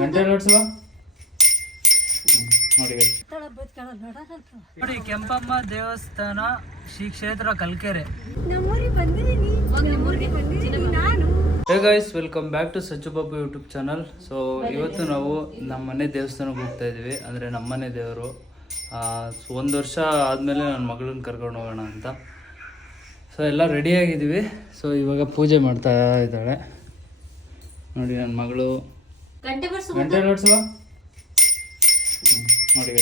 ಗಂಟೆ ನೋಡ್ಸುವ ನೋಡಿ ಕೆಂಪಮ್ಮ ದೇವಸ್ಥಾನ ಶ್ರೀ ಕ್ಷೇತ್ರ Kalkere. Hey guys, welcome back to Sachchu Babu YouTube channel. So ಇವತ್ತು ನಾವು ನಮ್ಮ ಮನೆ ದೇವಸ್ಥಾನಕ್ಕೆ ಹೋಗ್ತಾ ಇದ್ದೀವಿ. ಅಂದರೆ ನಮ್ಮನೆ ದೇವರು. 1 ವರ್ಷ ಆದಮೇಲೆ ನನ್ನ ಮಗಳನ್ನ ಕರ್ಕೊಂಡು ಹೋಗೋಣ ಅಂತ. ಸೊ ಎಲ್ಲ ರೆಡಿಯಾಗಿದ್ದೀವಿ. ಸೊ ಇವಾಗ ಪೂಜೆ ಮಾಡ್ತಾ ಇದ್ದಾಳೆ ನೋಡಿ ನನ್ನ ಮಗಳು. ಗಂಟೆ ನೋಡ್ಸುವ ನೋಡಿ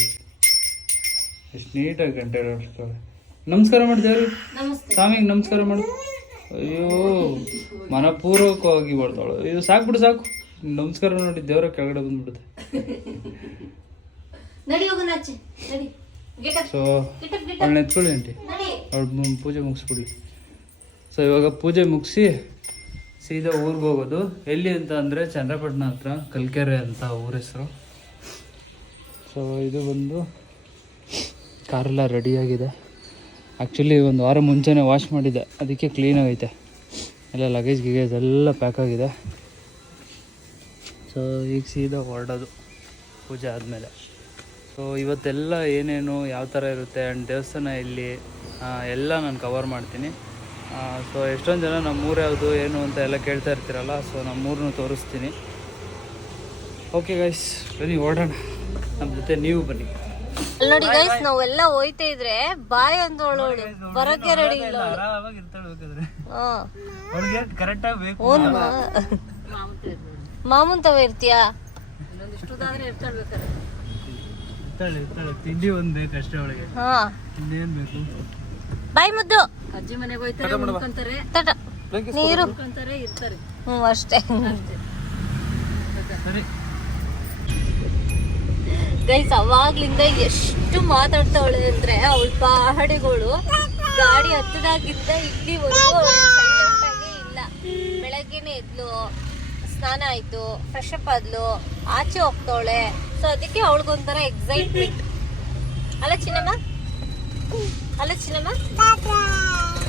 ಎಷ್ಟು ನೀಟಾಗಿ ಗಂಟೆ ನೋಡ್ಸ್ತಾಳೆ. ನಮಸ್ಕಾರ ಮಾಡಿ ದೇವ್ರಿ, ಸ್ವಾಮಿಗೆ ನಮಸ್ಕಾರ ಮಾಡು. ಅಯ್ಯೋ ಮನಪೂರ್ವಕವಾಗಿ ಮಾಡ್ತಾಳು. ಇದು ಸಾಕು ನಮಸ್ಕಾರ ನೋಡಿ ದೇವರ ಕೆಳಗಡೆ ಬಂದ್ಬಿಡುತ್ತೆ. ಸೊ ಅವಳು ಎತ್ಕೊಳ್ಳಿ ಆಂಟಿ, ಅವಳು ಪೂಜೆ ಮುಗಿಸ್ಬಿಡ್ಲಿ. ಸೊ ಇವಾಗ ಪೂಜೆ ಮುಗಿಸಿ ಸೀದಾ ಊರಿಗೆ ಹೋಗೋದು. ಎಲ್ಲಿ ಅಂತ ಅಂದರೆ ಚನ್ನರಾಯಪಟ್ಟಣ ಹತ್ರ ಕಲ್ಕೆರೆ ಅಂತ ಊರ ಹೆಸರು. ಸೊ ಇದು ಬಂದು ಕಾರೆಲ್ಲ ರೆಡಿಯಾಗಿದೆ. ಆ್ಯಕ್ಚುಲಿ 1 ವಾರ ಮುಂಚೆನೇ ವಾಶ್ ಮಾಡಿದ್ದೆ, ಅದಕ್ಕೆ ಕ್ಲೀನಾಗೈತೆ. ಎಲ್ಲ ಲಗೇಜ್ ಎಲ್ಲ ಪ್ಯಾಕ್ ಆಗಿದೆ. ಸೊ ಈಗ ಸೀದಾ ಹೊರಡೋದು ಪೂಜೆ ಆದಮೇಲೆ. ಸೊ ಇವತ್ತೆಲ್ಲ ಏನೇನು ಯಾವ ಥರ ಇರುತ್ತೆ ಆ್ಯಂಡ್ ದೇವಸ್ಥಾನ ಎಲ್ಲಿ ಎಲ್ಲ ನಾನು ಕವರ್ ಮಾಡ್ತೀನಿ. ಸೊ ಎಷ್ಟೊಂದು ಜನ ನಮ್ಮೂರು ಯಾವುದು ಏನು ಅಂತ ಎಲ್ಲ ಕೇಳ್ತಾ ಇರ್ತೀರಲ್ಲ, ಸೊ ನಮ್ಮೂರನ್ನು ತೋರಿಸ್ತೀನಿ. ಓಕೆ ಗೈಸ್, ಬನ್ನಿ ಹೊರಡೋಣ, ನಮ್ಮ ಜೊತೆ ನೀವು ಬನ್ನಿ. ನೋಡಿ ಗೈಸ್, ನಾವೆಲ್ಲ ಹೋಯ್ತಾ ಇದ್ರೆ ಬಾಯ್ ಅಂತೋಳು ಬರಕ್ಕೆ ರೆಡಿ ಇಲ್ಲ. ಮಾಮೂನ್ ತವ ಇರ್ತೀಯಾ? ತಿಂಡಿ ಒಂದ್ ಬೇಕು ಅಷ್ಟೇ ಅವಳಿಗೆ. ಇನ್ನೇನ್ ಬೇಕು? ಬಾಯ್ ಮುದ್ದು. ಅಜ್ಜಿ ಮನೆಗೆ ಹೋಯ್ತಾರೆ, ತಟ ನೀರು ಇರ್ತಾರೆ. ಅಷ್ಟೇ. ಸರಿ ಗೈಸ್, ಅವಾಗ್ಲಿಂದ ಎಷ್ಟು ಮಾತಾಡ್ತಾವಳೆ ಅಂದ್ರೆ ಅವಳ ಪಹಾಡಿಗಳು ಗಾಡಿ ಹತ್ತದಾಗಿಂದ ಇಲ್ಲಿವರೆಗೂ ಸೈಲೆಂಟ್ ಆಗೇ ಇಲ್ಲ. ಬೆಳಗ್ಗೆನೆ ಎದ್ಲು, ಸ್ನಾನ ಆಯ್ತು, ಫ್ರೆಶ್ ಅಪ್ ಆದ್ಲು, ಆಚೆ ಹೋಗ್ತಾವಳೆ. ಸೊ ಅದಕ್ಕೆ ಅವಳಿಗೊಂಥರ ಎಕ್ಸೈಟ್ಮೆಂಟ್ ಅಲ್ಲ ಚಿನ್ನಮ್ಮ?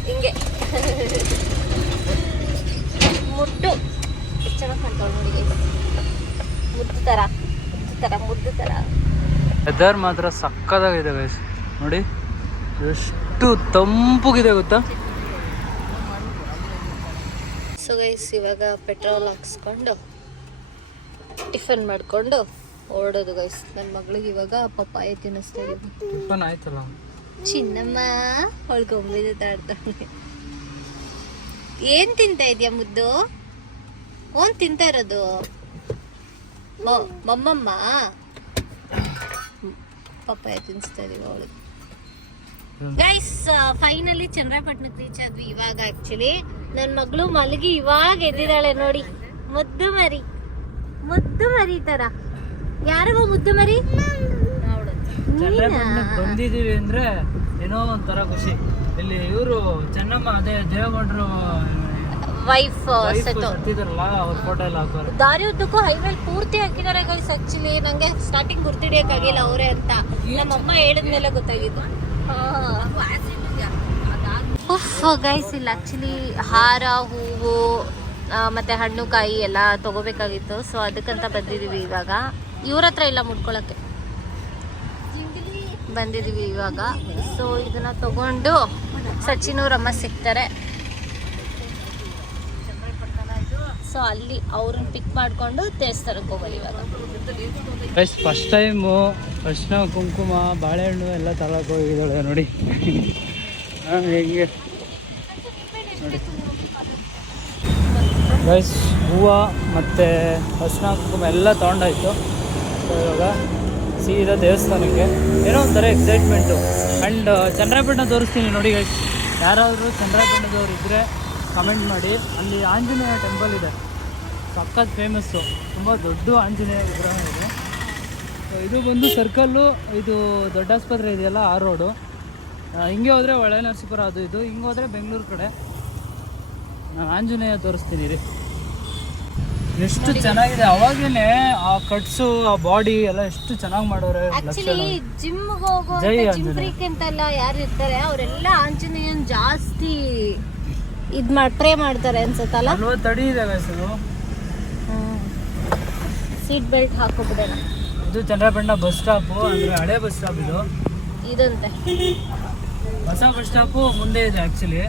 ಹಿಂಗೆ ಮುದ್ದು ಚೆನ್ನಾಗಿ ಕಾಣ್ತಾವಳು ನೋಡಿ ಗೈಸ್. ಮುದ್ದು ತರ ವೆದರ್ ಮಾತ್ರ ಸಕ್ಕದಾಗಿದೆ ಗೈಸ್. ನೋಡಿ ಎಷ್ಟು ತಂಪುಗಿದೆ ಗೊತ್ತಾ. ಸೊ ಗೈಸ್, ಇವಾಗ ಪೆಟ್ರೋಲ್ ಹಾಕ್ಸ್ಕೊಂಡು ಟಿಫನ್ ಮಾಡ್ಕೊಂಡು ಹೊರಡೋದು ಗೈಸ್. ನನ್ನ ಮಗಳಿಗೆ ಇವಾಗ ಪಪ್ಪಾಯ ತಿನ್ನಿಸ್ತಾ ಇದೀವಿ. ಟಿಫನ್ ಆಯ್ತಲ್ಲ ಚಿನ್ನಮ್ಮ, ಹೊಳ್ಕೊಂಬಿದ್ದು ತಾಡ್ತಾಳೆ. ಏನ್ ತಿಂತಾ ಇದೀಯ ಮುದ್ದು? ಓನ್ ತಿಂತಾ ಇರೋದು ಮಮ್ಮಮ್ಮ. ಪಪ್ಪಾಯ ತಿನ್ನಿಸ್ತಾ ಇದೀವಿ ಅವಳಿಗೆ. ಗೈಸ್, ಫೈನಲಿ ಚನ್ನರಾಯಪಟ್ಟಣಕ್ಕೆ ರೀಚ್ ಆದ್ವಿ ಇವಾಗ. ಆಕ್ಚುಲಿ ನನ್ನ ಮಗಳು ಮಲಗಿ ಇವಾಗ ಎದ್ದಿದ್ದಾಳೆ ನೋಡಿ. ಮುದ್ದು ಮರಿ ತರ. ಯಾರಿಗೋ ಮುದ್ದು ಮರಿ ಬಂದಿದೀವಿ ಅಂದ್ರೆ ಏನೋ ಒಂಥರ ಖುಷಿ. ಇಲ್ಲಿ ಇವರು ಚೆನ್ನಮ್ಮ, ಅದೇ ದೇವೇಗೌಡರು ವೈಫ್ ಸತ್ತಿದಾರಲ್ಲ, ಅವ್ರ ಫೋಟೋ ಎಲ್ಲ ಹಾಕೋರು. ದಾರಿ ಉದ್ದಕ್ಕೂ ಹೈವೇಲ್ ಪೂರ್ತಿ ಹಾಕಿದ್ದಾರೆ ಗೈಸ್. ಆಕ್ಚುಲಿ ನಂಗೆ ಸ್ಟಾರ್ಟಿಂಗ್ ಗುರ್ತಿಡಿಯಕ್ಕಾಗಿಲ್ಲ ಅವರೇ ಅಂತ. ನಮ್ಮಮ್ಮ ಹೇಳಿದ್ಮೇಲೆ ಗೊತ್ತಾಗಿದ್ದು. ಗೈಸ್, ಇಲ್ಲ ಆಕ್ಚುಲಿ ಹಾರ, ಹೂವು ಮತ್ತೆ ಹಣ್ಣು ಕಾಯಿ ಎಲ್ಲ ತಗೋಬೇಕಾಗಿತ್ತು. ಸೊ ಅದಕ್ಕಂತ ಬಂದಿದೀವಿ ಇವಾಗ. ಇವ್ರ ಹತ್ರ ಇಲ್ಲ ಮುಡ್ಕೊಳಕ್ಕೆ ಬಂದಿದೀವಿ ಇವಾಗ. ಸೊ ಇದನ್ನ ತಗೊಂಡು ಸಚಿನೂರಮ್ಮ ಸಿಗ್ತಾರೆ. ಸೊ ಅಲ್ಲಿ ಅವ್ರನ್ನ ಪಿಕ್ ಮಾಡ್ಕೊಂಡು ದೇವಸ್ಥಾನಕ್ಕೆ ಹೋಗೋದು ಇವಾಗ. ಫಸ್ಟ್ ಟೈಮು ಅರ್ಶಿನ, ಕುಂಕುಮ, ಬಾಳೆಹಣ್ಣು ಎಲ್ಲ ತಗೊಳಕ್ ಹೋಗಿದ್ದಾಳೆ ನೋಡಿ. ಹೆಂಗೆ ನೋಡಿ ಗೈಸ್, ಹೂವು ಮತ್ತು ಅರ್ಶಿನ, ಕುಂಕುಮ ಎಲ್ಲ ತೊಗೊಂಡಾಯ್ತು. ಸೊ ಇವಾಗ ಸೀದಾ ದೇವಸ್ಥಾನಕ್ಕೆ. ಏನೋ ಒಂಥರ ಎಕ್ಸೈಟ್ಮೆಂಟು. ಆ್ಯಂಡ್ ಚನ್ನರಾಯಪಟ್ಟಣ ತೋರಿಸ್ತೀನಿ ನೋಡಿ ಗೈಸ್. ಯಾರಾದರೂ ಚನ್ನರಾಯಪಟ್ಟಣದವ್ರು ಇದ್ದರೆ ಕಮೆಂಟ್ ಮಾಡಿ. ಅಲ್ಲಿ ಆಂಜನೇಯ ಟೆಂಪಲ್ ಇದೆ, ಸಖತ್ ಫೇಮಸ್ಸು. ತುಂಬ ದೊಡ್ಡ ಆಂಜನೇಯ ವಿಗ್ರಹ ಇದೆ. ಇದು ಬಂದು ಸರ್ಕಲ್ಲು. ಇದು ದೊಡ್ಡ ಆಸ್ಪತ್ರೆ ಇದೆಯಲ್ಲ, ಆ ರೋಡು. ಹಿಂಗೆ ಹೋದರೆ ಒಳ್ಳೆ ನರಸೀಪುರ, ಅದು ಇದು. ಹಿಂಗೆ ಹೋದರೆ ಬೆಂಗಳೂರು ಕಡೆ. ನಾನು ಆಂಜನೇಯ ತೋರಿಸ್ತೀನಿ ರೀ. ಎಷ್ಟು ಚೆನ್ನಾಗಿದೆ. ಅವಾಗೇನೆ ಆ ಕಟ್ಸು, ಆ ಬಾಡಿ ಎಲ್ಲ ಎಷ್ಟು ಚೆನ್ನಾಗಿ ಮಾಡೋರೆ. ಜಿಮ್ಗೆ ಹೋಗೋ ಜಿಮ್ ಫ್ರೀಕ್ ಅಂತೆಲ್ಲ ಯಾರು ಇರ್ತಾರೆ ಅವರೆಲ್ಲ ಆಂಜನೇಯನ್ ಜಾಸ್ತಿ ಟ್ರೈ ಮಾಡ್ತಾರೆ ಅನ್ಸತ್ತಲ್ಲ. 40 ಅಡಿ ಇದೆ ವಯಸ್ಸು. ಸೀಟ್ ಬೆಲ್ಟ್ ಹಾಕೋಬಿಡೋಣ. ಇದು ಚನ್ನರಾಯಪಟ್ಟಣ ಬಸ್ ಸ್ಟಾಪು, ಅಂದರೆ ಹಳೆ ಬಸ್ ಸ್ಟಾಪ್ ಇದು. ಇದಂತೆ ಹೊಸ ಬಸ್ ಸ್ಟಾಪು ಮುಂದೆ ಇದೆ ಆ್ಯಕ್ಚುಲಿ.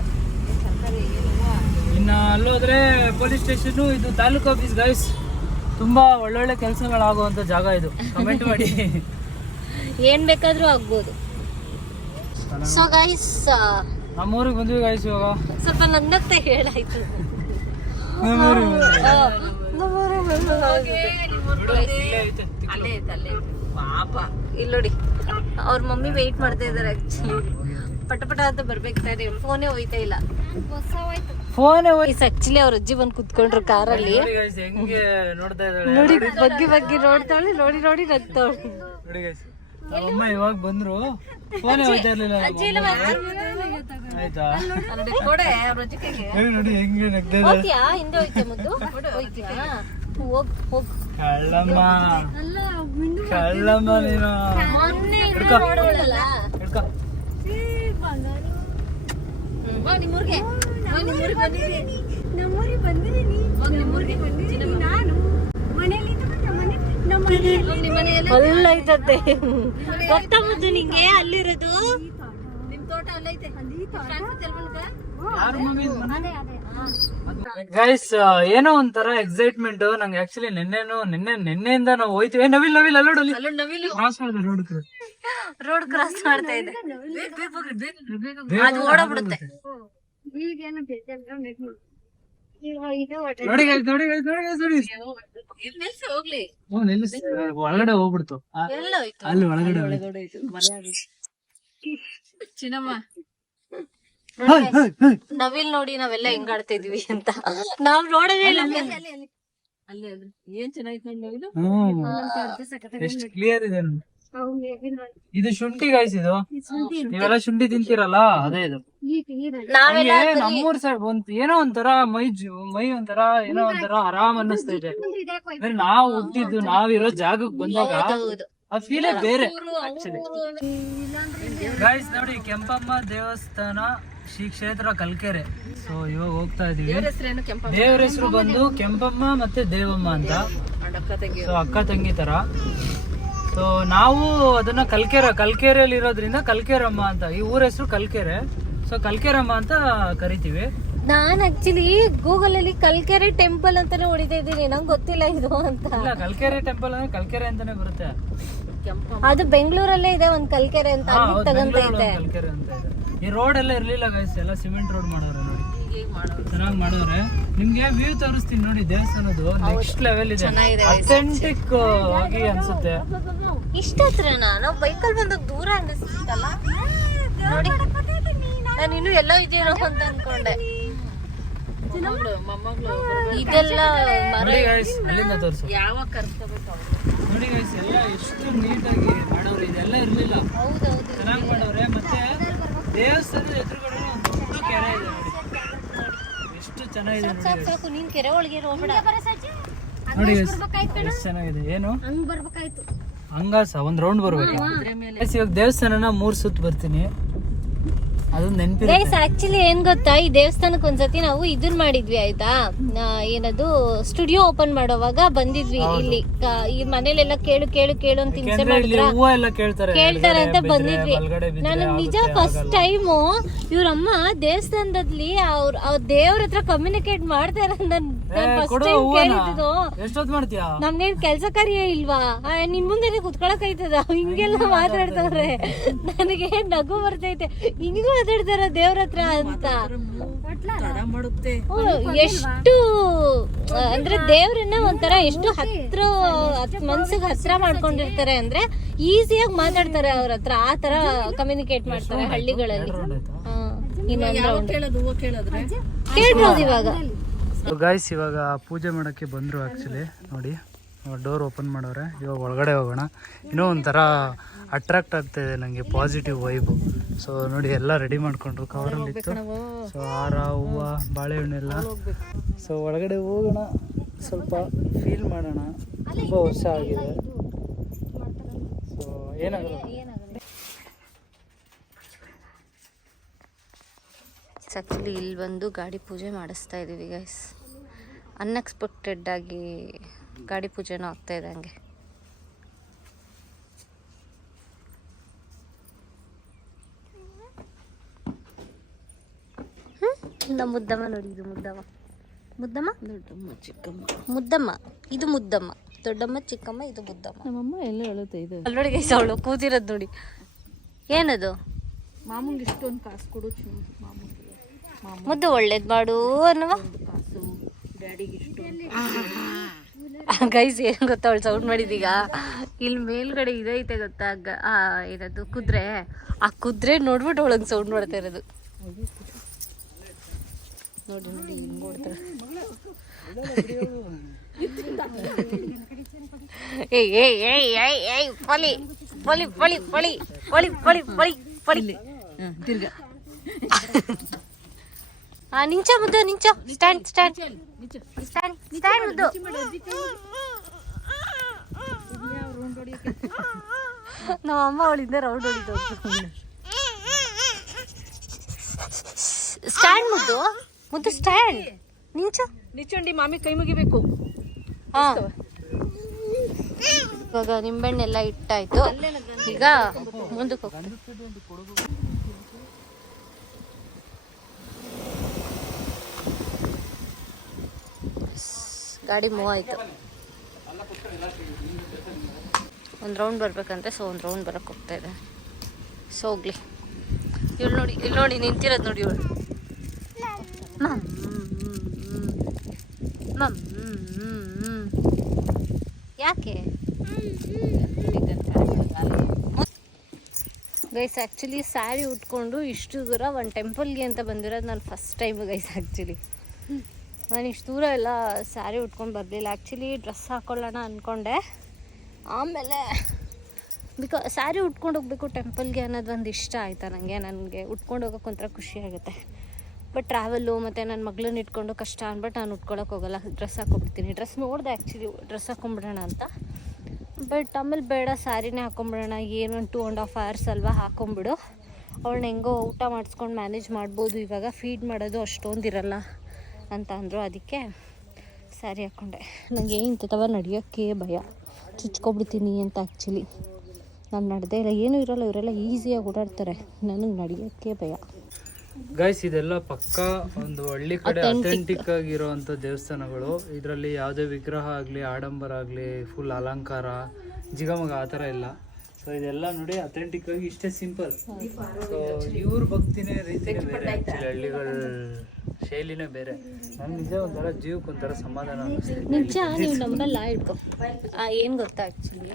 ಇನ್ನು ಅಲ್ಲೋದ್ರೆ ಪೊಲೀಸ್ ಸ್ಟೇಷನ್ನು, ಇದು ತಾಲೂಕು ಆಫೀಸ್ ಗೈಸ್. ತುಂಬ ಒಳ್ಳೊಳ್ಳೆ ಕೆಲಸಗಳಾಗುವಂಥ ಜಾಗ ಇದು. ಕಮೆಂಟ್ ಮಾಡಿ. ಏನ್ ಬೇಕಾದ್ರೂ ಆಗ್ಬೋದು. ಸೊ ಗೈಸ್ ನಮ್ಮೂರಿಗೆ ಬಂದ್ವಿ ಗೈಸ್. ಇವಾಗ ಸ್ವಲ್ಪ ನನ್ನತ್ತೆ ಹೇಳಾಯ್ತು. ಪಾಪ ಇಲ್ಲಿ ನೋಡಿ, ಅವ್ರ ಮಮ್ಮಿ ವೆಯ್ಟ್ ಮಾಡ್ತಾ ಇದಾರೆ. ಆಕ್ಚುಲಿ ಪಟ ಅಂತ ಬರ್ಬೇಕಾದ್ರೆ ಫೋನೇ ಹೋಯ್ತಾ ಇಲ್ಲ. ಫೋನ್ ಆಕ್ಚುಲಿ ಅವ್ರ ಅಜ್ಜಿ ಬಂದು ಕುತ್ಕೊಂಡ್ರು ಕಾರಲ್ಲಿ. ಹೆಂಗೆ ನೋಡ್ತಾ ಇದ್ದಾಳೆ ನೋಡಿ, ಬಗ್ಗೆ ನೋಡ್ತಾಳೆ, ನೋಡಿ ನಗ್ತಾವಳೆ. ನೋಡಿ ಗೈಸ್, ಅಮ್ಮ ಇವಾಗ ಬಂದ್ರು, ಫೋನೇ ಹೋಯ್ತಾ ಇರ್ಲಿಲ್ಲ. ಆಯ್ತಾ ನೋಡಿ ಹೆಂಗೆ ನಗ್ತಾ ಇದ್ದಾಳೆ. ಹೋಗ್ತೀಯಾ? ಹಿಂದೆ ಹೋಯ್ತಾ ಮುದ್ದು? ಹೋಗ್ತೀಯಾ? ಹೋಗ್. ಕಳ್ಳಮ್ಮ ನೀನು. ಮೊನ್ನೆ ಹಿಡ್ಕೊ. ನೋಡೋಳಲ್ಲ. ಹಿಡ್ಕೊ. ನಿಮ್ಮೂರಿಗೆ ಅಲ್ಲೈತತ್ತೆ. ಗೊತ್ತಾ ಮುದ್ದು ನಿಂಗೆ ಅಲ್ಲಿರೋದು? ನಿಮ್ ತೋಟ ಅಲ್ಲೈತೆ. ಗೈಸ್, ಏನೋ ಒಂಥರ ಎಕ್ಸೈಟ್ಮೆಂಟ್ ನಂಗೆ. ಆಕ್ಚುಲಿ ನಿನ್ನೆಯಿಂದ ನಾವು ಹೋಯ್ತೀವಿ. ನವಿಲ್ ಅಲ್ಲೋಡಲ್ಲಿ ರೋಡ್ ಕ್ರಾಸ್ ಮಾಡ್ತಾ ಇದೆ. ಅದು ಓಡೋಗ್ಬಿಡುತ್ತೆ. ನೋಡಿ ಹೋಗ್ಲಿ. ಒಳಗಡೆ ಹೋಗ್ಬಿಡ್ತು. ಎಲ್ಲ ಹೋಯ್ತು. ಅಲ್ಲಿ ಒಳಗಡೆ ಚಿನ್ನಮ್ಮ ನವಿಲ್ ನೋಡಿ ನಾವೆಲ್ಲ ಹೆಂಗ್ ಆಡ್ತಾ ಇದೀವಿ ಅಂತ ನಾವ್ ನೋಡೋದೇ ಇಲ್ಲ. ಅಲ್ಲಿ ಏನ್ ಚೆನ್ನಾಗಿತ್ತು ನೋಡಿ. ಎಷ್ಟು ಕ್ಲಿಯರ್ ಇದೆ. ಇದು ಶುಂಠಿ ಗಾಯ್ಸ್. ಇದು ನೀವೆಲ್ಲ ಶುಂಠಿ ತಿಂತೀರಲ್ಲ, ಅದೇ ಇದು. ನಾವೆಲ್ಲ ನಮ್ಮೂರ್ ಸೈಡ್ ಏನೋ ಒಂಥರ ಮೈ ಒಂಥರ ಏನೋ ಒಂಥರ ಆರಾಮ್ ಅನ್ನಿಸ್ತಾ ಇದೆ. ಅಂದ್ರೆ ನಾವು ಹುಟ್ಟಿದ್ದು ನಾವಿರೋ ಜಾಗಕ್ಕೆ ಬಂದಾಗ ಆ ಫೀಲೇ ಬೇರೆ ಆಕ್ಚುಲಿ. ಗಾಯ್ಸ್ ನೋಡಿ, ಕೆಂಪಮ್ಮ ದೇವಸ್ಥಾನ ಶ್ರೀ ಕ್ಷೇತ್ರ ಕಲ್ಕೆರೆ. ಸೊ ಇವಾಗ ಹೋಗ್ತಾ ಇದೀವಿ. ದೇವ್ರ ಹೆಸರು ಬಂದು ಕೆಂಪಮ್ಮ ಮತ್ತೆ ದೇವಮ್ಮ ಅಂತ. ಸೊ ಅಕ್ಕ ತಂಗಿ ತರ. ಸೊ ನಾವು ಅದನ್ನ ಕಲ್ಕೆರೆಯಲ್ಲಿ ಇರೋದ್ರಿಂದ ಕಲ್ಕೆರಮ್ಮ ಅಂತ. ಈ ಊರ ಹೆಸರು ಕಲ್ಕೆರೆ. ಸೊ ಕಲ್ಕೆರಮ್ಮ ಅಂತ ಕರಿತೀವಿ. ನಾನ್ ಆಕ್ಚುಲಿ ಗೂಗಲ್ ಅಲ್ಲಿ ಕಲ್ಕೆರೆ ಟೆಂಪಲ್ ಅಂತಾನೆ ಹೊಡಿತಾ ಇದ್ದೀನಿ. ನಂಗೆ ಗೊತ್ತಿಲ್ಲ ಇದು ಅಂತ. ಇಲ್ಲ, ಕಲ್ಕೆರೆ ಟೆಂಪಲ್ ಅಂದ್ರೆ ಕಲ್ಕೆರೆ ಅಂತಾನೆ ಬರುತ್ತೆ. ಅದು ಬೆಂಗಳೂರಲ್ಲೇ ಇದೆ ಒಂದ್ ಕಲ್ಕೆರೆ ಅಂತ. ತಗಂತ ಇದೆ ಕಲ್ಕೆರೆ ಅಂತ ಇದೆ. ಈ ರೋಡ್ ಎಲ್ಲ ಇರ್ಲಿಲ್ಲ ಗೈಸ್, ಎಲ್ಲ ಸಿಮೆಂಟ್ ರೋಡ್ ಮಾಡೋರೆ. ನೋಡಿ ಚೆನ್ನಾಗಿ ಮಾಡೋರೆ. ನಿಮ್ಗೆ ವ್ಯೂ ತೋರಿಸ್ತೀನಿ ನೋಡಿ. ದೇವಸ್ಥಾನದ್ದು ನೆಕ್ಸ್ಟ್ ಲೆವೆಲ್ ಇದೆ. ಅಥೆಂಟಿಕ್ ಆಗಿ ಅನ್ಸುತ್ತೆ. ಇಷ್ಟ ಹತ್ರನಾ? ನಾವು ಬೈಕಲ್ಲಿ ಬಂದಾಗ ದೂರ ಅನಿಸ್ತಲ್ಲ ನೋಡಿ. ನಾನು ಇನ್ನು ಎಲ್ಲೋ ಇದೆಯೋ ಅಂತ ಅನ್ಕೊಂಡೆ. ಇದೆಲ್ಲ ನೋಡಿ ಗೈಸ್, ಅಲ್ಲಿಂದ ತೋರಿಸು. ಯಾವಾಗ ಕರ್ಕೋಬೇಕು ನೋಡಿ ಗೈಸ್, ಎಲ್ಲ ಎಷ್ಟು ನೀಟಾಗಿ ಮಾಡೋರು. ಇದೆಲ್ಲ ಇರ್ಲಿಲ್ಲ, ಚೆನ್ನಾಗಿ ಮಾಡೋರೆ. ಮತ್ತೆ ದೇವಸ್ಥಾನದ ಎದುರುಗಡೆ ಒಂದು ದೊಡ್ಡ ಕೆರೆ ಇದೆ ನೋಡಿ. ಎಷ್ಟು ಚೆನ್ನಾಗಿದೆ ನೋಡಿ. ಸಾಕು, ನೀನ್ ಕೆರೆ ಒಳಗೆ ಹೋಗ್ಬೇಡ. ನೋಡಿ ಎಷ್ಟು ಚೆನ್ನಾಗಿದೆ. ಏನು ಹಂಗ್ ಬರ್ಬೇಕಾಯ್ತು. ಹಂಗಾಸ ಒಂದ್ ರೌಂಡ್ ಬರ್ಬೇಕು. ಇವಾಗ ದೇವಸ್ಥಾನನ 3 ಸುತ್ತು ಬರ್ತೀನಿ. ಅದು ಗೈಸ್ ಆಕ್ಚುಲಿ ಏನ್ ಗೊತ್ತಾ, ಈ ದೇವಸ್ಥಾನಕ್ಕೆ ಒಂದ್ಸತಿ ನಾವು ಇದನ್ ಮಾಡಿದ್ವಿ ಆಯ್ತಾ. ಏನದು ಸ್ಟುಡಿಯೋ ಓಪನ್ ಮಾಡೋವಾಗ ಬಂದಿದ್ವಿ ಇಲ್ಲಿ. ಈ ಮನೇಲೆಲ್ಲ ಕೇಳು ಅಂತ ಹಿಂಸೆ ಮಾಡಿದ್ರ ಕೇಳ್ತಾರೆ ಅಂತ ಬಂದಿದ್ವಿ. ನಾನು ನಿಜ ಫಸ್ಟ್ ಟೈಮು ಇವ್ರಮ್ಮ ದೇವಸ್ಥಾನದಲ್ಲಿ ಅವ್ರ ದೇವ್ರ ಹತ್ರ ಕಮ್ಯುನಿಕೇಟ್ ಮಾಡ್ತಾರ. ಫಸ್ಟ್ ಟೈಮ್ ಕೇಳಿದ್ದು. ನಮ್ಗೇನ್ ಕೆಲ್ಸ ಕಾರ್ಯ ಇಲ್ವಾ, ನಿನ್ ಮುಂದೆ ಕುತ್ಕೊಳಕ್ ಆಯ್ತದ, ಹಿಂಗೆಲ್ಲ ಮಾತಾಡ್ತವ್ರೆ. ನನಗೆ ನಗು ಬರ್ತೈತೆ. ಹಿಂಗೂ ಮಾತಾಡ್ತಾರ ದೇವ್ರ ಹತ್ರ ಅಂತ. ಎಷ್ಟು ಅಂದ್ರೆ ದೇವ್ರನ್ನ ಒಂಥರ ಎಷ್ಟು ಹತ್ರ ಮನ್ಸಿಗೆ ಹತ್ರ ಮಾಡ್ಕೊಂಡಿರ್ತಾರೆ ಅಂದ್ರೆ ಈಸಿಯಾಗಿ ಮಾತಾಡ್ತಾರೆ ಅವ್ರ ಹತ್ರ. ಆ ತರ ಕಮ್ಯುನಿಕೇಟ್ ಮಾಡ್ತಾರೆ ಹಳ್ಳಿಗಳಲ್ಲಿ. ಕೇಳ್ಬೋದು ಇವಾಗ. ಗಾಯ್ಸ್, ಇವಾಗ ಪೂಜೆ ಮಾಡೋಕ್ಕೆ ಬಂದರು ಆ್ಯಕ್ಚುಲಿ. ನೋಡಿ ಡೋರ್ ಓಪನ್ ಮಾಡೋರೆ. ಇವಾಗ ಒಳಗಡೆ ಹೋಗೋಣ. ಇನ್ನೂ ಒಂಥರ ಅಟ್ರಾಕ್ಟ್ ಆಗ್ತಾಯಿದೆ ನನಗೆ, ಪಾಸಿಟಿವ್ ವೈಬು. ಸೊ ನೋಡಿ, ಎಲ್ಲ ರೆಡಿ ಮಾಡಿಕೊಂಡ್ರು, ಕವರಲ್ಲಿತ್ತು. ಸೊ ಹಾರ, ಹೂವು, ಬಾಳೆಹಣ್ಣೆಲ್ಲ. ಸೊ ಒಳಗಡೆ ಹೋಗೋಣ, ಸ್ವಲ್ಪ ಫೀಲ್ ಮಾಡೋಣ. ತುಂಬ ವರ್ಷ ಆಗಿದೆ. ಸೊ ಏನಾಗಲ್ಲ. ಆ್ಯಕ್ಚುಲಿ ಇಲ್ಲಿ ಬಂದು ಗಾಡಿ ಪೂಜೆ ಮಾಡಿಸ್ತಾ ಇದ್ದೀವಿ ಗೈಸ್. ಅನ್ಎಕ್ಸ್ಪೆಕ್ಟೆಡ್ ಆಗಿ ಗಾಡಿ ಪೂಜೆನೂ ಆಗ್ತಾ ಇದೆ ಹಂಗೆ. ನಮ್ಮ ಮುದ್ದಮ್ಮ ನೋಡಿ, ಇದು ಮುದ್ದಮ್ಮ. ಮುದ್ದಮ್ಮ, ದೊಡ್ಡಮ್ಮ ಚಿಕ್ಕಮ್ಮ. ಮುದ್ದಮ್ಮ ಇದು ಮುದ್ದಮ್ಮ. ದೊಡ್ಡಮ್ಮ ಚಿಕ್ಕಮ್ಮ ಇದು ಮುದ್ದಮ್ಮ. ನಮ್ಮಮ್ಮ ಎಲ್ಲ ಹೇಳುತ್ತೆ ಇದು. ಅಲ್ಲಿ ನೋಡಿ ಗೈಸ್, ಅವಳು ಕೂತಿರೋದು ನೋಡಿ. ಏನದು? ಮಾಮೂಂಗೆ ಇಷ್ಟೊಂದು ಕಾಸು ಕೊಡು ಮಾಮೂಂಗೆ. ಮುದ್ದು ಒಳ್ಳೇದು ಮಾಡು ಅನ್ನುವ ಕಾಸು ಡ್ಯಾಡಿಗೆ ಇಷ್ಟು. ಗೈಸ್ ಏನು ಗೊತ್ತಾ, ಅವಳು ಸೌಂಡ್ ಮಾಡಿದೀಗ ಇಲ್ಲಿ ಮೇಲ್ಗಡೆ ಇದೈತೆ ಗೊತ್ತಾ, ಏನದು ಕುದುರೆ. ಆ ಕುದುರೆ ನೋಡ್ಬಿಟ್ಟು ಅವಳಂಗೆ ಸೌಂಡ್ ಮಾಡ್ತಾ ಇರೋದು. ನೋಡಿ ನೋಡಿ ಹಿಂಗೆ ನೋಡ್ತಾರೆ. ಏಯ್ ಏಯ್ ಏಯ್ ಏಯ್ ಏಯ್ ಪಲಿ ಪಲಿ ಪಲಿ ಪಲಿ ಪಲಿ ಪಲಿ ಪಲಿ ಪಲಿ. ತಿರ್ಗ ನಿಂಚ ಮುದ್ದು, ನಿಂಚ. ಸ್ಟ್ಯಾಂಡ್ ಸ್ಟ್ಯಾಂಡ್ ಸ್ಟ್ಯಾಂಡ್ ಸ್ಟ್ಯಾಂಡ್ ಮುದ್ದು. ನಮ್ಮ ಅಮ್ಮ ಅವಳಿಂದ ರೌಂಡ್ ಹೊಡಿತು. ಸ್ಟ್ಯಾಂಡ್ ಮುದ್ದು, ಮುದ್ದು ಸ್ಟ್ಯಾಂಡ್. ನಿಂಚ ನಿಚ್ಚಂಡಿ ಮಾಮಿ ಕೈ ಮುಗಿಬೇಕು. ಹಾ, ಇವಾಗ ನಿಂಬೆಣ್ಣೆಲ್ಲ ಇಟ್ಟಾಯ್ತು. ಈಗ ಮುಂದಕ್ಕೆ ಹೋಗ್ತೀವಿ. ಗಾಡಿ ಮೂವ್ ಆಯಿತು. ಒಂದು ರೌಂಡ್ ಬರ್ಬೇಕಂತೆ, ಸೊ ಒಂದು ರೌಂಡ್ ಬರೋಕ್ಕೆ ಹೋಗ್ತಾ ಇದೆ. ಸೊ ಹೋಗ್ಲಿ. ಇವಳು ನೋಡಿ, ಇಲ್ಲಿ ನೋಡಿ ನಿಂತಿರೋದು ನೋಡಿ ಇವಳು. ಯಾಕೆ ಗೈಸ್? ಆ್ಯಕ್ಚುಲಿ ಸ್ಯಾರಿ ಉಟ್ಕೊಂಡು ಇಷ್ಟು ದೂರ ಒಂದು ಟೆಂಪಲ್ಗೆ ಅಂತ ಬಂದಿರೋದು ನಾನು ಫಸ್ಟ್ ಟೈಮ್ ಗೈಸ್. ಆ್ಯಕ್ಚುಲಿ ನಾನು ಇಷ್ಟು ದೂರ ಎಲ್ಲ ಸ್ಯಾರಿ ಉಟ್ಕೊಂಡು ಬರಲಿಲ್ಲ. ಆ್ಯಕ್ಚುಲಿ ಡ್ರೆಸ್ ಹಾಕ್ಕೊಳ್ಳೋಣ ಅಂದ್ಕೊಂಡೆ, ಆಮೇಲೆ ಸ್ಯಾರಿ ಉಟ್ಕೊಂಡು ಹೋಗ್ಬೇಕು ಟೆಂಪಲ್ಗೆ ಅನ್ನೋದು ಒಂದು ಇಷ್ಟ ಆಯಿತಾ ನನಗೆ ಉಟ್ಕೊಂಡು ಹೋಗೋಕೆ ಒಂಥರ ಖುಷಿ ಆಗುತ್ತೆ. ಬಟ್ ಟ್ರಾವೆಲ್ಲು ಮತ್ತು ನನ್ನ ಮಗಳನ್ನ ಇಟ್ಕೊಂಡು ಕಷ್ಟ ಅಂದ್ಬಿಟ್ಟು ನಾನು ಉಟ್ಕೊಳಕ್ಕೆ ಹೋಗಲ್ಲ, ಡ್ರೆಸ್ ಹಾಕ್ಕೊಬಿಡ್ತೀನಿ. ಡ್ರೆಸ್ ನೋಡಿದೆ ಆ್ಯಕ್ಚುಲಿ ಡ್ರೆಸ್ ಹಾಕ್ಕೊಂಬಿಡೋಣ ಅಂತ, ಬಟ್ ಆಮೇಲೆ ಬೇಡ ಸ್ಯಾರಿನೇ ಹಾಕ್ಕೊಂಬಿಡೋಣ, ಏನು 2.5 hours ಅಲ್ವಾ, ಹಾಕ್ಕೊಂಬಿಡು. ಅವಳನ್ನ ಹೆಂಗೋ ಊಟ ಮಾಡಿಸ್ಕೊಂಡು ಮ್ಯಾನೇಜ್ ಮಾಡ್ಬೋದು, ಇವಾಗ ಫೀಡ್ ಮಾಡೋದು ಅಷ್ಟೊಂದಿರಲ್ಲ ಅಂತ ಅಂದರು. ಅದಕ್ಕೆ ಸ್ಯಾರಿ ಹಾಕ್ಕೊಂಡೆ. ನನಗೆ ಇಂಥವ ನಡೆಯೋಕ್ಕೆ ಭಯ, ಚುಚ್ಕೊಬಿಡ್ತೀನಿ ಅಂತ. ಆ್ಯಕ್ಚುಲಿ ನಾನು ನಡೆದೇ ಇಲ್ಲ, ಏನೂ ಇರೋಲ್ಲ, ಇವರೆಲ್ಲ ಈಸಿಯಾಗಿ ಓಡಾಡ್ತಾರೆ, ನನಗೆ ನಡೆಯೋಕ್ಕೆ ಭಯ. ಗೈಸ್ ಇದೆಲ್ಲ ಪಕ್ಕಾ ಒಂದು ಹಳ್ಳಿ ಕಡೆ ಅಥೆಂಟಿಕ್ ಆಗಿರೋವಂಥ ದೇವಸ್ಥಾನಗಳು. ಇದರಲ್ಲಿ ಯಾವುದೇ ವಿಗ್ರಹ ಆಗಲಿ, ಆಡಂಬರ ಆಗಲಿ, ಫುಲ್ ಅಲಂಕಾರ, ಜಿಗಮಗ ಆ ಥರ ಇಲ್ಲ. ಸೊ ಇದೆಲ್ಲ ನೋಡಿ ಅಥೆಂಟಿಕ್ ಆಗಿ ಇಷ್ಟೇ ಸಿಂಪಲ್. ಸೊ ಇವ್ರ ಭಕ್ತಿನೇ ರೀತಿನೇ ಬೇರೆ, ಆ್ಯಕ್ಚುಲಿ ಹಳ್ಳಿಗಳ ಶೈಲಿನೇ ಬೇರೆ. ನಂಗೆ ನಿಜ ಒಂಥರ ಜೀವಕ್ಕೆ ಒಂಥರ ಸಮಾಧಾನ ಅನ್ನಿಸ್ತಿದೆ. ನಿಜ, ನೀವು ನಂಬಲ್ಲ, ಇಟ್ಕೊ. ಏನು ಗೊತ್ತಾ, ಆ್ಯಕ್ಚುಲಿ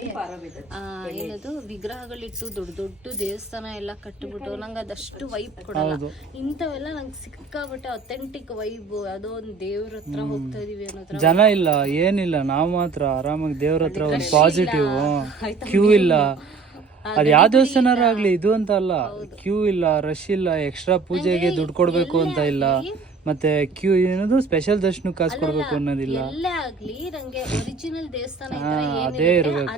ಏನದು ವಿಗ್ರಹಗಳಿಟ್ಟು ದೊಡ್ಡ ದೊಡ್ಡ ದೇವಸ್ಥಾನ ಎಲ್ಲ ಕಟ್ಟಿಬಿಟ್ಟು ನಂಗೆ ಅದಷ್ಟು ವೈಬ್ ಕೊಡಲ್ಲ. ಇಂಥವೆಲ್ಲ ನಂಗೆ ಸಿಕ್ಕಾಬಿಟ್ಟೆ ಅಥೆಂಟಿಕ್ ವೈಬ್. ಯಾವುದೋ ಒಂದು ದೇವ್ರ ಹತ್ರ ಹೋಗ್ತಾ ಇದೀವಿ ಅನ್ನೋ ಜನ ಇಲ್ಲ, ಏನಿಲ್ಲ, ನಾವು ಮಾತ್ರ ಆರಾಮಾಗಿ ದೇವ್ರ ಹತ್ರ ಒಂದು ಪಾಸಿಟಿವ್, ಕ್ಯೂ ಇಲ್ಲ. ಅದು ಯಾವ ದೇವಸ್ಥಾನ ಆಗ್ಲಿ, ಇದು ಅಂತ ಅಲ್ಲ, ಕ್ಯೂ ಇಲ್ಲ, ರಶ್ ಇಲ್ಲ, ಎಕ್ಸ್ಟ್ರಾ ಪೂಜೆಗೆ ದುಡ್ಡು ಕೊಡ್ಬೇಕು ಅಂತ ಇಲ್ಲ, ಮತ್ತೆ ಕ್ಯೂ ಏನದು ಸ್ಪೆಷಲ್ ದರ್ಶನಕ್ಕೆ ಕಾಸು ಕೊಡ್ಬೇಕು ಅನ್ನೋದಿಲ್ಲ. ಎಲ್ಲೇ ಆಗ್ಲಿ ನಂಗೆ ಒರಿಜಿನಲ್ ದೇವಸ್ಥಾನ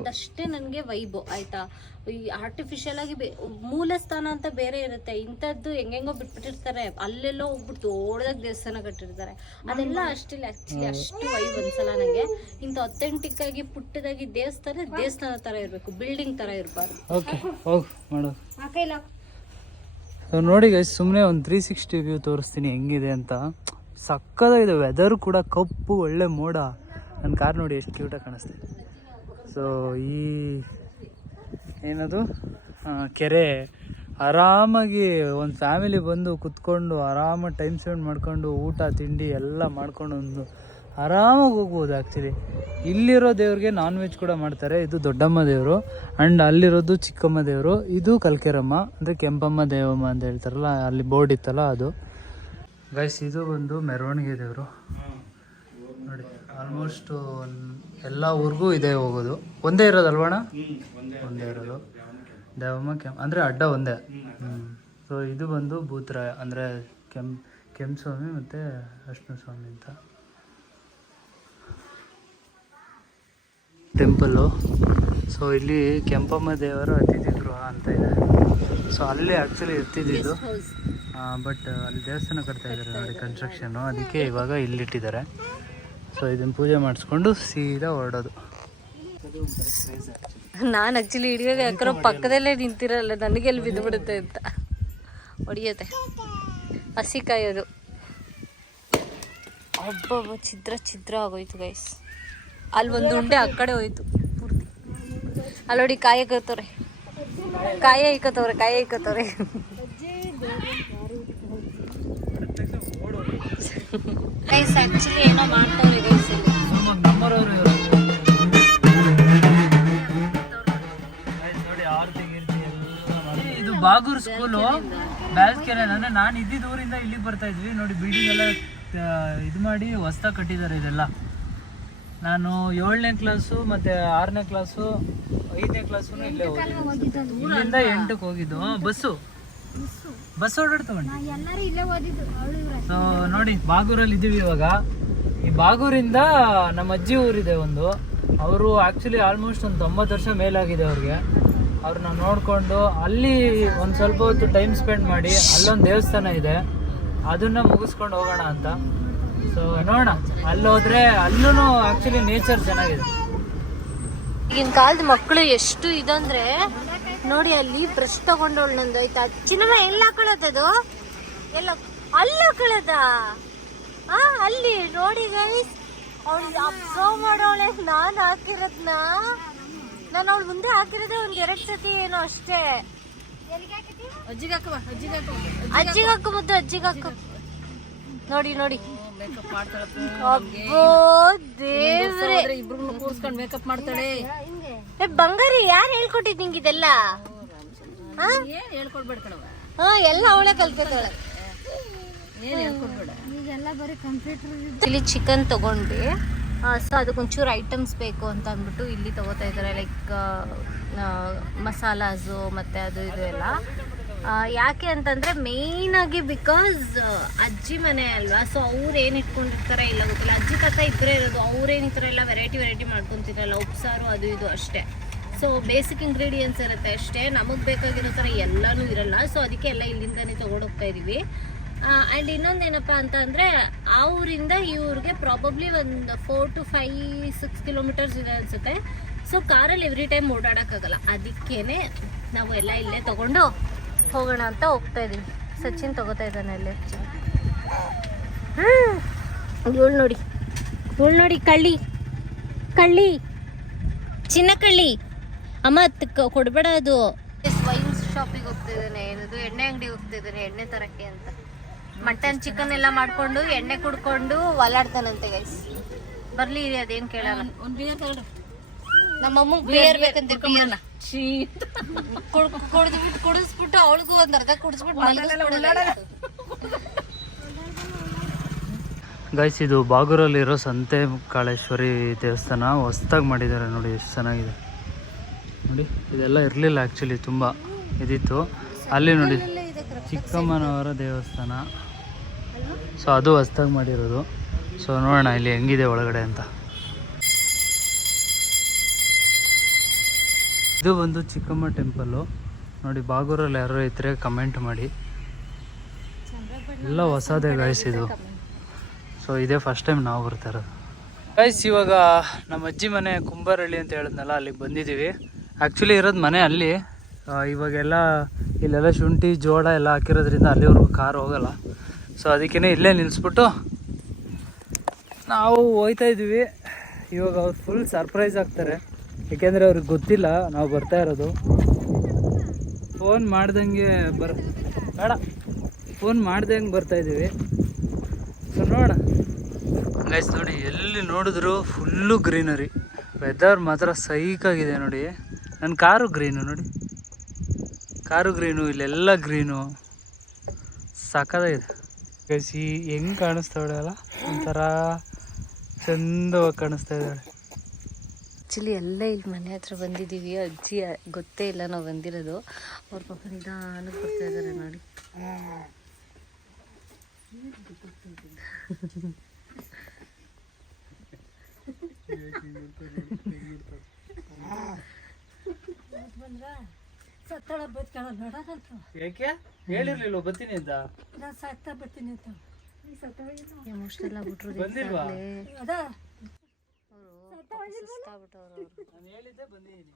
ಅದಷ್ಟೇ ನನ್ಗೆ ವೈಬು ಆಯ್ತಾ. ಈ ಆರ್ಟಿಫಿಷಿಯಲ್ ಆಗಿ ಮೂಲ ಸ್ಥಾನ ಅಂತ ಬೇರೆ ಇರುತ್ತೆ, ಇಂಥದ್ದು ಹೆಂಗೆಂಗೋ ಬಿಟ್ಬಿಟ್ಟಿರ್ತಾರೆ, ಅಲ್ಲೆಲ್ಲೋ ಹೋಗ್ಬಿಟ್ಟು ದೊಡ್ಡದಾಗ ದೇವಸ್ಥಾನ ಕಟ್ಟಿರ್ತಾರೆ, ಅದೆಲ್ಲ ಅಷ್ಟಿಲ್ಲ. ಆಕ್ಚುಲಿ ಅಷ್ಟು ವೈಬ್ ಅನ್ಸಲ್ಲ ನಂಗೆ. ಇಂಥ ಅಥೆಂಟಿಕ್ ಆಗಿ ಪುಟ್ಟದಾಗಿ ದೇವಸ್ಥಾನ ತರ ಇರ್ಬೇಕು, ಬಿಲ್ಡಿಂಗ್ ತರ ಇರಬಾರ್ದು. ಓಕೆ ಹೋಗ್ ಮಾಡು. ನೋಡಿ ಗೈಸ್, ಸುಮ್ಮನೆ ಒಂದು 360 ವ್ಯೂ ತೋರಿಸ್ತೀನಿ ಹೆಂಗಿದೆ ಅಂತ. ಸಕ್ಕದಾಗಿದೆ. ವೆದರ್ ಕೂಡ ಕಪ್ಪು, ಒಳ್ಳೆ ಮೋಡ. ನನ್ನ ಕಾರ್ ನೋಡಿ ಎಷ್ಟು ಕ್ಯೂಟಾಗಿ ಕಾಣಿಸ್ತಿದೆ. ಸೊ ಈ ಏನದು ಕೆರೆ, ಆರಾಮಾಗಿ ಒಂದು ಫ್ಯಾಮಿಲಿ ಬಂದು ಕುತ್ಕೊಂಡು ಆರಾಮಾಗಿ ಟೈಮ್ ಸ್ಪೆಂಡ್ ಮಾಡ್ಕೊಂಡು ಊಟ ತಿಂಡಿ ಎಲ್ಲ ಮಾಡ್ಕೊಂಡು ಒಂದು ಆರಾಮಾಗಿ ಹೋಗ್ಬೋದು. ಆ್ಯಕ್ಚುಲಿ ಇಲ್ಲಿರೋ ದೇವ್ರಿಗೆ ನಾನ್ ವೆಜ್ ಕೂಡ ಮಾಡ್ತಾರೆ. ಇದು ದೊಡ್ಡಮ್ಮ ದೇವರು, ಆ್ಯಂಡ್ ಅಲ್ಲಿರೋದು ಚಿಕ್ಕಮ್ಮ ದೇವರು, ಇದು ಕಲ್ಕೆರಮ್ಮ ಅಂದರೆ ಕೆಂಪಮ್ಮ ದೇವಮ್ಮ ಅಂತ ಹೇಳ್ತಾರಲ್ಲ, ಅಲ್ಲಿ ಬೋರ್ಡ್ ಇತ್ತಲ್ಲ ಅದು. ಗೈಸ್ ಇದು ಒಂದು ಮೆರವಣಿಗೆ ದೇವರು ನೋಡಿ. ಆಲ್ಮೋಸ್ಟ್ ಎಲ್ಲ ಊರಿಗೂ ಇದೆ ಹೋಗೋದು. ಒಂದೇ ಇರೋದಲ್ವಣ? ಒಂದೇ ಇರೋದು ದೇವಮ್ಮ ಅಂದರೆ ಅಡ್ಡ ಒಂದೇ. ಸೊ ಇದು ಬಂದು ಭೂತರಾಯ ಅಂದರೆ ಕೆಂಪಸ್ವಾಮಿ ಮತ್ತು ಅರ್ಶಿನ ಸ್ವಾಮಿ ಅಂತ ಟೆಂಪಲ್ಲು. ಸೊ ಇಲ್ಲಿ ಕೆಂಪಮ್ಮ ದೇವರ ಅತಿಥಿ ಗೃಹ ಅಂತ ಇದೆ. ಸೊ ಅಲ್ಲಿ ಆ್ಯಕ್ಚುಲಿ ಇರ್ತಿದ್ದು, ಬಟ್ ಅಲ್ಲಿ ದೇವಸ್ಥಾನ ಕಟ್ತಾ ಇದ್ದಾರೆ ನೋಡಿ, ಕನ್ಸ್ಟ್ರಕ್ಷನ್ನು. ಅದಕ್ಕೆ ಇವಾಗ ಇಲ್ಲಿಟ್ಟಿದ್ದಾರೆ. ಸೊ ಇದನ್ನು ಪೂಜೆ ಮಾಡಿಸ್ಕೊಂಡು ಸೀದಾ ಹೊರಡೋದು. ನಾನು ಆ್ಯಕ್ಚುಲಿ ಹಿಡಿಯೋದು ಯಾಕಂದ್ರೆ ಪಕ್ಕದಲ್ಲೇ ನಿಂತಿರಲ್ಲ, ನನಗೆಲ್ಲಿ ಬಿದ್ದು ಬಿಡುತ್ತೆ ಅಂತ ಹೊಡಿಯುತ್ತೆ. ಹಸಿ ಕಾಯೋದು ಒಬ್ಬೊಬ್ಬ ಛಿದ್ರ ಆಗೋಯ್ತು ಗೈಸ್. ಅಲ್ಲಿ ಒಂದು ಉಂಡೆ ಆ ಕಡೆ ಹೋಯ್ತು ಪೂರ್ತಿ. ಅಲ್ಲಿ ನೋಡಿ ಕಾಯಿ ಇಕ್ಕತ್ತವ್ರೆ. ಗೈಸ್ ಆ್ಯಕ್ಚುಲಿ ಏನೋ ಮಾಡ್ತವ್ರೆ ಗೈಸ್ ಇಲ್ಲಿ. ಇದು ಬಾಗೂರ್ ಸ್ಕೂಲು ಬ್ಯಾಲ್ಕೆರೆ. ನಾನು ಇದ್ದಿದ್ದ ಊರಿಂದ ಇಲ್ಲಿಗೆ ಬರ್ತಾ ಇದ್ವಿ. ನೋಡಿ ಬಿಲ್ಡಿಂಗ್ ಎಲ್ಲ ಇದು ಮಾಡಿ ಹೊಸ್ದಾಗಿ ಕಟ್ಟಿದ್ದಾರೆ ಇದೆಲ್ಲ. ನಾನು 7ನೇ ಕ್ಲಾಸು ಮತ್ತು 6ನೇ ಕ್ಲಾಸು 5ನೇ ಕ್ಲಾಸು ಇಲ್ಲೇ ಹೋಗಿದ್ದು. ಇಲ್ಲಿಂದ 8ಕ್ಕೆ ಹೋಗಿದ್ದು. ಬಸ್ ಓಡಾಡ್ತು. ಸೊ ನೋಡಿ ಬಾಗೂರಲ್ಲಿ ಇದ್ದೀವಿ ಇವಾಗ. ಈ ಬಾಗೂರಿಂದ ನಮ್ಮ ಅಜ್ಜಿ ಊರಿದೆ ಒಂದು. ಅವರು ಆ್ಯಕ್ಚುಲಿ ಆಲ್ಮೋಸ್ಟ್ ಒಂದು 90 ವರ್ಷ ಮೇಲಾಗಿದೆ ಅವ್ರಿಗೆ. ಅವ್ರನ್ನ ನೋಡಿಕೊಂಡು ಅಲ್ಲಿ ಒಂದು ಸ್ವಲ್ಪ ಹೊತ್ತು ಟೈಮ್ ಸ್ಪೆಂಡ್ ಮಾಡಿ ಅಲ್ಲೊಂದು ದೇವಸ್ಥಾನ ಇದೆ, ಅದನ್ನು ಮುಗಿಸ್ಕೊಂಡು ಹೋಗೋಣ ಅಂತ. ಸೊ ನೋಡೋಣ, ಅಲ್ಲೋದ್ರೆ ಅಲ್ಲೂ ಆ್ಯಕ್ಚುಲಿ ನೇಚರ್ ಚೆನ್ನಾಗಿದೆ. ಈಗಿನ ಕಾಲದ ಮಕ್ಕಳು ಎಷ್ಟು ಇದಂದ್ರೆ ನೋಡಿ, ಅಲ್ಲಿ ಬ್ರಷ್ ತಗೊಂಡವಳು ನಂದು ಆಯ್ತಾ. ಚಿನ್ನ ಎಲ್ಲ ಹಾಕೊಳ್ಳೋದದು ಎಲ್ಲ ಅಲ್ಲಿ ಹಾಕೊಳ್ಳೋದ ಅಲ್ಲಿ ನೋಡಿ ಗೈಸ್. ಅವಳು ಅಬ್ಸರ್ವ್ ಮಾಡೋಳೆ ನಾನು ಹಾಕಿರೋದ್ನ. ನಾನು ಅವಳು ಮುಂದೆ ಹಾಕಿರೋದೇ ಒಂದ್ 2 ಸತಿ ಏನೋ ಅಷ್ಟೇ. ಅಜ್ಜಿಗೆ ಹಾಕು. ನೋಡಿ ಅಬ್ಬೋ ದೇವ್ರೆ, ಇಬ್ರು ಕೂರ್ಸ್ಕೊಂಡ್ ಮೇಕಪ್ ಮಾಡ್ತಾಳೆ. ಬಂಗಾರಿ ಯಾರು ಹೇಳ್ಕೊಟ್ಟಿದ್ ನಿಂಗೆ ಇದೆಲ್ಲ? ಹೇಳ್ಕೊಡ್ಬೇಡ ಕಣವ. ಎಲ್ಲ ಅವಳೆ ಕಲ್ತ್ಕೊತಾಳೆ. ಇಲ್ಲಿ ಚಿಕನ್ ತಗೊಂಡ್ವಿ. ಸೊ ಅದಕ್ಕೊಂಚೂರು ಐಟಮ್ಸ್ ಬೇಕು ಅಂತ ಅಂದ್ಬಿಟ್ಟು ಇಲ್ಲಿ ತಗೋತಾ ಇದ್ದಾರೆ. ಲೈಕ್ ಮಸಾಲಾಸು ಮತ್ತು ಅದು ಇದು ಎಲ್ಲ. ಯಾಕೆ ಅಂತಂದರೆ ಮೇಯ್ನಾಗಿ ಬಿಕಾಸ್ ಅಜ್ಜಿ ಮನೆ ಅಲ್ವಾ. ಸೊ ಅವ್ರು ಏನು ಇಟ್ಕೊಂಡಿರ್ತಾರೆ ಇಲ್ಲ ಗೊತ್ತಿಲ್ಲ. ಅಜ್ಜಿ ತಾತ ಇಬ್ಬರೇ ಇರೋದು. ಅವ್ರೇನು ಈ ಥರ ಎಲ್ಲ ವೆರೈಟಿ ಮಾಡ್ಕೊತಿರಲ್ಲ, ಉಪ್ಸಾರು ಅದು ಇದು ಅಷ್ಟೇ. ಸೊ ಬೇಸಿಕ್ ಇಂಗ್ರೀಡಿಯೆಂಟ್ಸ್ ಇರುತ್ತೆ ಅಷ್ಟೇ. ನಮಗೆ ಬೇಕಾಗಿರೋ ಥರ ಎಲ್ಲನೂ ಇರಲ್ಲ. ಸೊ ಅದಕ್ಕೆ ಎಲ್ಲ ಇಲ್ಲಿಂದನೇ ತೊಗೊಂಡೋಗ್ತಾ ಇದ್ದೀವಿ. ಆ್ಯಂಡ್ ಇನ್ನೊಂದೇನಪ್ಪ ಅಂತ ಅಂದರೆ ಆ ಊರಿಂದ ಈ ಊರಿಗೆ ಪ್ರಾಬಬ್ಲಿ ಒಂದು 4 to 5, 6 ಕಿಲೋಮೀಟರ್ಸ್ ಇದೆ ಅನಿಸುತ್ತೆ. ಸೊ ಕಾರಲ್ಲಿ ಎವ್ರಿ ಟೈಮ್ ಓಡಾಡೋಕ್ಕಾಗಲ್ಲ. ಅದಕ್ಕೇ ನಾವು ಎಲ್ಲ ಇಲ್ಲೇ ತೊಗೊಂಡು ಹೋಗೋಣ ಅಂತ ಹೋಗ್ತಾ ಇದ್ದೀವಿ. ಸಚಿನ್ ತಗೋತಾ ಇದ್ದಾನೆ ಅಲ್ಲೇ. ಇವಳು ನೋಡಿ ಕಳ್ಳಿ ಚಿನ್ನ ಕಳ್ಳಿ. ಅಮ್ಮ ಕೊಡ್ಬೇಡ ಅದು. ವೈನ್ ಶಾಪಿಗೆ ಹೋಗ್ತಾ ಇದ್ದಾನೆ, ಏನದು ಎಣ್ಣೆ ಅಂಗಡಿಗೆ ಹೋಗ್ತಾ ಇದ್ದಾನೆ ಎಣ್ಣೆ ತರಕ್ಕೆ ಅಂತ. ಮಟನ್ ಚಿಕನ್ ಎಲ್ಲ ಮಾಡ್ಕೊಂಡು ಎಣ್ಣೆ ಕುಡ್ಕೊಂಡು ಒಲಾಡ್ತಾನಂತೆ ಗೈಸ್. ಬರ್ಲಿ ಅದೇನು ಕೇಳಲ್ಲ. ಒಂದ್ ಬಿಯರ್ ತಗೊಳ್ರಿ. ನಮ್ಮಮ್ಮಗೆ ಬಿಯರ್ ಬೇಕಂತೆ. ಕುಡಿಸ್ಬಿಟ್ಟು ಅವಳಿಗೂ ಒಂದ್ ಅರ್ಧ ಕುಡಿಸ್ಬಿಟ್ಟು ಗೈಸ್, ಇದು ಬಾಗೂರಲ್ಲಿರೋ ಸಂತೆ ಕಾಳೇಶ್ವರಿ ದೇವಸ್ಥಾನ ಹೊಸ್ದಾಗಿ ಮಾಡಿದ್ದಾರೆ ನೋಡಿ, ಎಷ್ಟು ಚೆನ್ನಾಗಿದೆ ನೋಡಿ. ಇದೆಲ್ಲ ಇರಲಿಲ್ಲ ಆ್ಯಕ್ಚುಲಿ, ತುಂಬ ಇದಿತ್ತು. ಅಲ್ಲಿ ನೋಡಿ ಚಿಕ್ಕಮ್ಮನವರ ದೇವಸ್ಥಾನ. ಸೊ ಅದು ಹೊಸ್ದಾಗಿ ಮಾಡಿರೋದು. ಸೊ ನೋಡೋಣ ಇಲ್ಲಿ ಹೆಂಗಿದೆ ಒಳಗಡೆ ಅಂತ. ಇದು ಒಂದು ಚಿಕ್ಕಮ್ಮ ಟೆಂಪಲ್ಲು ನೋಡಿ. ಬಾಗೂರಲ್ಲಿ ಯಾರೋ ಇದ್ರೆ ಕಮೆಂಟ್ ಮಾಡಿ. ಎಲ್ಲ ಹೊಸದೇ ಗೈಸ್ ಇದು. ಸೊ ಇದೇ ಫಸ್ಟ್ ಟೈಮ್ ನಾವು ಬರ್ತಾ ಇರೋದು ಗೈಸ್. ಇವಾಗ ನಮ್ಮ ಅಜ್ಜಿ ಮನೆ ಕುಂಬಾರಳ್ಳಿ ಅಂತ ಹೇಳಿದ್ನಲ್ಲ, ಅಲ್ಲಿಗೆ ಬಂದಿದ್ದೀವಿ. ಆ್ಯಕ್ಚುಲಿ ಇರೋದು ಮನೆ ಅಲ್ಲಿ. ಇವಾಗೆಲ್ಲ ಇಲ್ಲೆಲ್ಲ ಶುಂಠಿ ಜೋಳ ಎಲ್ಲ ಹಾಕಿರೋದ್ರಿಂದ ಅಲ್ಲಿವರೆಗೂ ಕಾರ್ ಹೋಗಲ್ಲ. ಸೊ ಅದಕ್ಕೇ ಇಲ್ಲೇ ನಿಲ್ಲಿಸ್ಬಿಟ್ಟು ನಾವು ಹೋಗ್ತಾ ಇದ್ದೀವಿ. ಇವಾಗ ಅವ್ರು ಫುಲ್ ಸರ್ಪ್ರೈಸ್ ಆಗ್ತಾರೆ, ಏಕೆಂದರೆ ಅವ್ರಿಗೆ ಗೊತ್ತಿಲ್ಲ ನಾವು ಬರ್ತಾ ಇರೋದು. ಫೋನ್ ಮಾಡ್ದಂಗೆ ಫೋನ್ ಮಾಡ್ದಂಗೆ ಬರ್ತಾಯಿದ್ದೀವಿ. ಸೊ ನೋಡೋಣ ಗೈಸ್. ನೋಡಿ ಎಲ್ಲಿ ನೋಡಿದ್ರು ಫುಲ್ಲು ಗ್ರೀನರಿ. ವೆದರ್ ಮಾತ್ರ ಸೈಕಾಗಿದೆ ನೋಡಿ. ನನ್ನ ಕಾರು ಗ್ರೀನು ನೋಡಿ, ಕಾರು ಗ್ರೀನು, ಇಲ್ಲೆಲ್ಲ ಗ್ರೀನು, ಸಕ್ಕತ್ತಾಗಿದೆ ಗೈಸ್. ಹೆಂಗೆ ಕಾಣಿಸ್ತಾಳೆ ಅಲ್ಲ, ಒಂಥರ ಚಂದವಾಗಿ ಕಾಣಿಸ್ತಾ ಇದ್ದಾಳೆ. ಆ್ಯಕ್ಚುಲಿ ಎಲ್ಲ ಇಲ್ಲಿ ಮನೆ ಹತ್ರ ಬಂದಿದ್ದೀವಿ. ಅಜ್ಜಿ ಗೊತ್ತೇ ಇಲ್ಲ ನಾವು ಬಂದಿರೋದು. ಅವ್ರ ಪಾಪ ನಿಧಾನಕ್ಕೆ ಬರ್ತಾ ಇದ್ದಾರೆ ನೋಡಿ. ಯಾಕೆ ಹೇಳಿರ್ಲಿಲ್ಲ ಬರ್ತೀನಿ ಅಂತ? ಬರ್ತೀನಿ ಅಂತ ಎಮೋಷನಲ್ ಆಗ್ಬಿಟ್ರು. ಬಂದಿಲ್ವಾ? ಸುಸ್ತಾಗ್ಬಿಟ್ಟವ್ರು ಅವರು. ನಾನು ಹೇಳಿದ್ದೆ ಬಂದಿದ್ದೀನಿ.